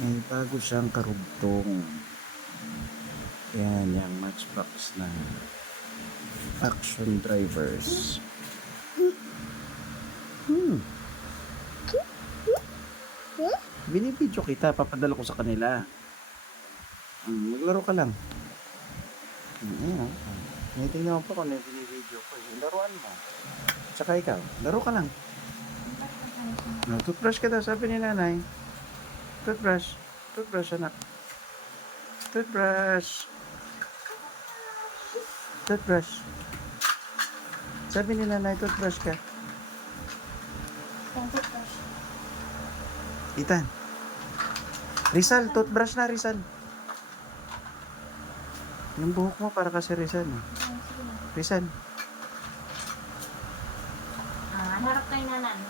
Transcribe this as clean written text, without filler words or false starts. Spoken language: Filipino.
May bago siyang karugtong. Yan, yung Matchbox na action drivers. Binibidyo kita, papadala ko sa kanila. Maglaro ka lang. Ayan. Tingnan mo pa kung ano yung binibidyo ko. Laruan mo. Tsaka ikaw, laro ka lang. Toothbrush ka daw, sabi ni nanay. Toothbrush. Toothbrush, anak. Toothbrush. Toothbrush. Sabi ni nanay, toothbrush ka. Toothbrush. Ethan. Rizal, toothbrush na, Rizal. Yung buhok mo para kasi Rizal. Rizal. Harap kayo nanan.